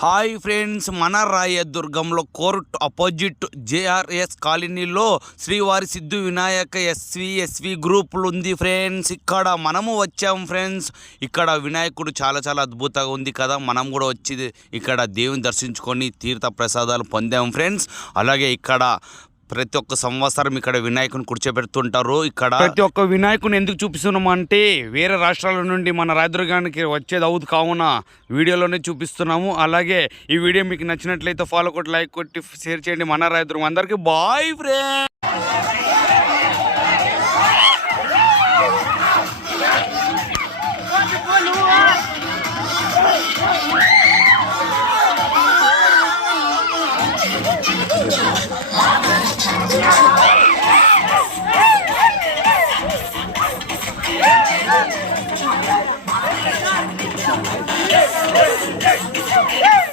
Hi friends, మన రాయదుర్గంలో court opposite JRS కాలనీలో శ్రీవారి సిద్ధు వినాయక ఎస్వి గ్రూపులు ఉంది ఫ్రెండ్స్. ఇక్కడ మనము వచ్చాం ఫ్రెండ్స్. ఇక్కడ వినాయకుడు చాలా అద్భుతంగా ఉంది కదా. మనం కూడా వచ్చి ఇక్కడ దేవుని దర్శించుకొని తీర్థ ప్రసాదాలు పొందాం ఫ్రెండ్స్. అలాగే ఇక్కడ ప్రతి ఒక్క సంవత్సరం ఇక్కడ వినాయకుని కూర్చోబెడుతుంటారు. ఇక్కడ ప్రతి ఒక్క వినాయకుని ఎందుకు చూపిస్తున్నాం అంటే వేరే రాష్ట్రాల నుండి మన రాయదుర్గానికి వచ్చేది అవుతుంది కావున వీడియోలోనే చూపిస్తున్నాము. అలాగే ఈ వీడియో మీకు నచ్చినట్లయితే ఫాలో కొట్టి, లైక్ కొట్టి, షేర్ చేయండి. మన రాయదుర్గం అందరికీ బాయ్ ఫ్రెండ్స్. Yes!